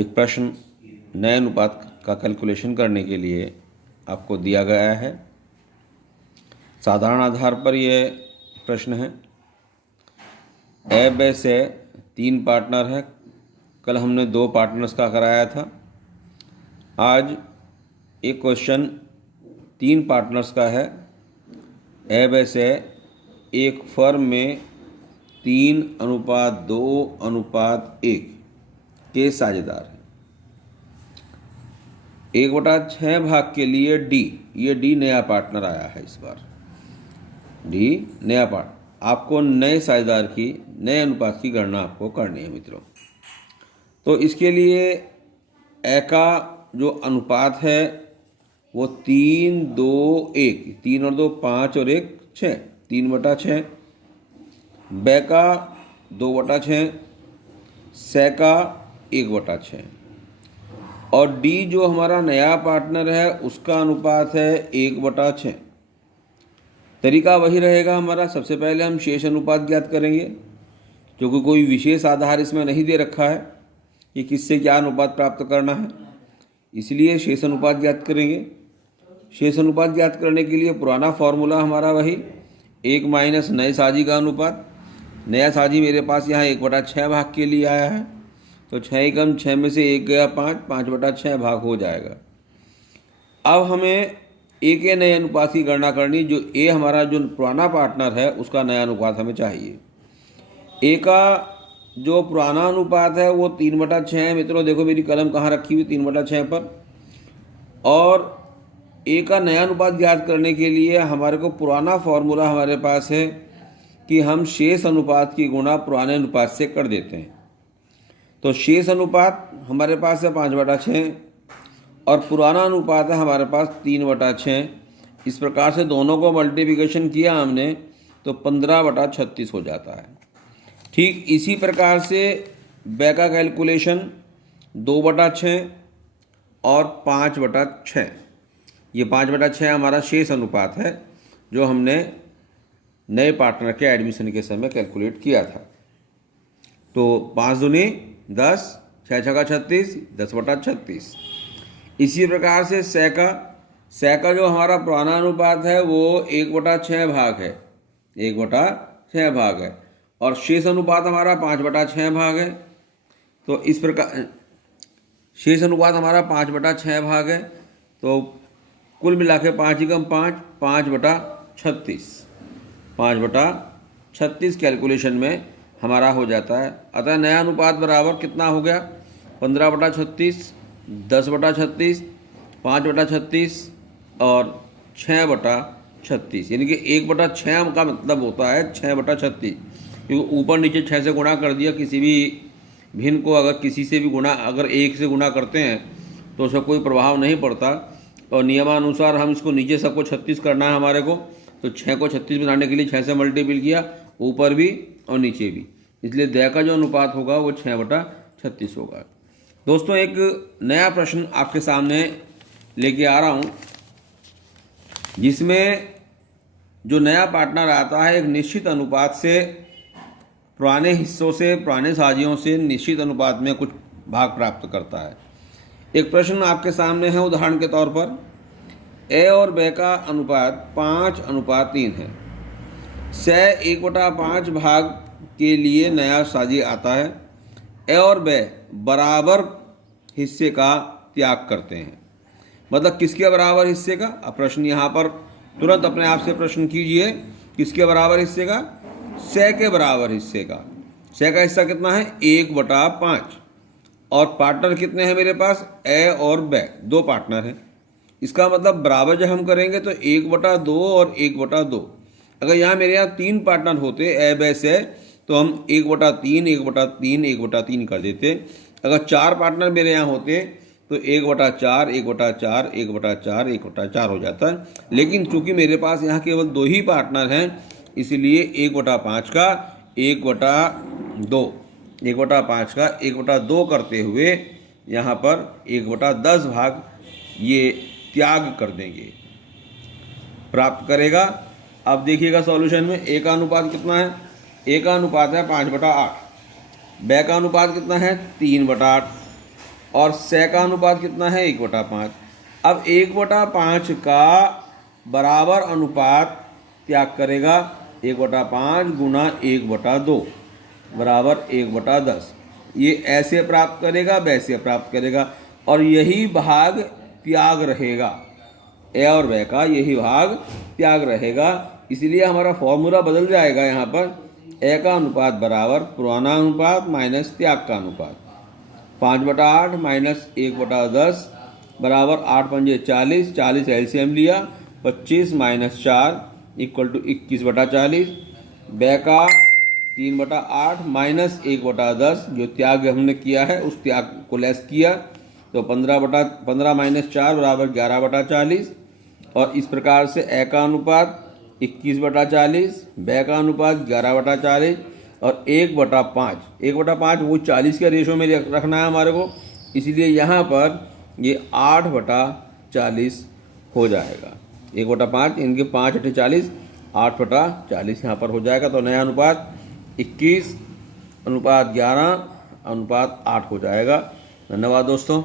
एक प्रश्न नए अनुपात का कैलकुलेशन करने के लिए आपको दिया गया है। साधारण आधार पर यह प्रश्न है। ए बे से 3 पार्टनर है। कल हमने 2 पार्टनर्स का कराया था। आज एक क्वेश्चन 3 पार्टनर्स का है। ए बे से एक फर्म में 3:2:1 के साझेदार हैं। 1/6 भाग के लिए डी, ये डी नया पार्टनर आया है। इस बार डी नया पार्टनर, आपको नए साझेदार की नए अनुपात की गणना आपको करनी है मित्रों। तो इसके लिए ए का जो अनुपात है वो 3:2:1, 3 और 2 5 और 1 6, 3/6। बे का 2/6, से का 1/6 और डी जो हमारा नया पार्टनर है उसका अनुपात है 1/6। तरीका वही रहेगा हमारा। सबसे पहले हम शेष अनुपात ज्ञात करेंगे, क्योंकि कोई विशेष आधार इसमें नहीं दे रखा है कि किससे क्या अनुपात प्राप्त करना है, इसलिए शेष अनुपात ज्ञात करेंगे। शेष अनुपात ज्ञात करने के लिए पुराना फॉर्मूला हमारा वही 1 माइनस नए साझी का अनुपात। नया साझी मेरे पास यहाँ 1/6 भाग के लिए आया है, तो 6 एकम 6 में से 1 गया 5, 5/6 भाग हो जाएगा। अब हमें ए के नए अनुपात की गणना करनी। जो ए हमारा जो पुराना पार्टनर है उसका नया अनुपात हमें चाहिए। ए का जो पुराना अनुपात है वो 3/6 है। मित्रों देखो मेरी कलम कहाँ रखी हुई, 3/6 पर। और ए का नया अनुपात ज्ञात करने के लिए हमारे को पुराना फॉर्मूला हमारे पास है कि हम शेष अनुपात की गुणा पुराने अनुपात से कर देते हैं। तो शेष अनुपात हमारे पास है 5/6 और पुराना अनुपात है हमारे पास 3/6। इस प्रकार से दोनों को मल्टीप्लिकेशन किया हमने तो 15/36 हो जाता है। ठीक इसी प्रकार से बे का कैलकुलेशन 2/6 और 5/6। ये 5/6 हमारा शेष अनुपात है जो हमने नए पार्टनर के एडमिशन के समय कैलकुलेट किया था। तो 5 दूनी 10, 6 छका 36, 10/36। इसी प्रकार से से का जो हमारा पुराना अनुपात है वो 1/6 भाग है, 1/6 भाग है और शेष अनुपात हमारा 5/6 भाग है। तो इस प्रकार शेष अनुपात हमारा 5/6 भाग है। तो कुल मिला के 5 एकम 5, 5/36, 5/36 कैलकुलेशन में हमारा हो जाता है। अतः नया अनुपात बराबर कितना हो गया, 15/36, 10/36, 5/36 और 6/36। यानी कि 1/6 का मतलब होता है 6/36, क्योंकि ऊपर नीचे 6 से गुणा कर दिया। किसी भी भिन्न को अगर किसी से भी गुणा, अगर 1 से गुणा करते हैं तो उसका कोई प्रभाव नहीं पड़ता। और नियमानुसार हम इसको नीचे सबको 36 करना है हमारे को, तो 6 को 36 बनाने के लिए 6 से मल्टीपल किया, ऊपर भी और नीचे भी। इसलिए दे का जो अनुपात होगा वो 6/36 होगा। दोस्तों एक नया प्रश्न आपके सामने लेके आ रहा हूँ, जिसमें जो नया पार्टनर आता है एक निश्चित अनुपात से, पुराने हिस्सों से, पुराने साझियों से निश्चित अनुपात में कुछ भाग प्राप्त करता है। एक प्रश्न आपके सामने है। उदाहरण के तौर पर ए और बे का अनुपात 5:3 है। से 1/5 भाग के लिए नया साझी आता है। ए और बे बराबर हिस्से का त्याग करते हैं। मतलब किसके बराबर हिस्से का? अब प्रश्न यहाँ पर तुरंत अपने आप से प्रश्न कीजिए, किसके बराबर हिस्से का? से के बराबर हिस्से का। से का हिस्सा कितना है? 1/5। और पार्टनर कितने हैं मेरे पास? ए और बे, 2 पार्टनर हैं। इसका मतलब बराबर जब हम करेंगे तो 1/2 और 1/2। अगर यहाँ मेरे यहाँ 3 पार्टनर होते ए बे से, तो हम 1/3, 1/3, 1/3 कर देते। अगर 4 पार्टनर मेरे यहाँ होते तो 1/4, 1/4, 1/4, 1/4 हो जाता है। लेकिन चूंकि मेरे पास यहाँ केवल 2 ही पार्टनर हैं, इसलिए 1/5 का 1/2, 1/5 का 1/2 करते हुए यहाँ पर 1/10 भाग ये त्याग कर देंगे, प्राप्त करेगा। अब देखिएगा सॉल्यूशन में ए का अनुपात कितना है? ए का अनुपात है 5/8। बे का अनुपात कितना है? 3/8। और से का अनुपात कितना है 1/5। अब 1/5 का बराबर अनुपात त्याग करेगा 1/5 गुना 1/2 बराबर 1/10। ये ऐसे प्राप्त करेगा वैसे प्राप्त करेगा और यही भाग त्याग रहेगा, ए और व का यही भाग त्याग रहेगा। इसलिए हमारा फॉर्मूला बदल जाएगा। यहाँ पर ए का अनुपात बराबर पुराना अनुपात माइनस त्याग का अनुपात, 5/8 माइनस 1/10 बराबर 8 पंजे 40, 40 एलसीएम लिया, 25 माइनस 4 इक्वल टू 21/40। ब का 3/8 माइनस 1/10 जो त्याग हमने किया है उस त्याग को लेस किया तो 15 माइनस 4 बराबर 11/40। और इस प्रकार से ए का अनुपात 21/40, ब का अनुपात 11/40 और 1/5 1/5 वो 40 के रेशो में रखना है हमारे को, इसलिए यहाँ पर ये 8/40 हो जाएगा। 1/5 इनके 5/40 8/40 यहाँ पर हो जाएगा। तो नया अनुपात 21/11 8 हो जाएगा। धन्यवाद दोस्तों।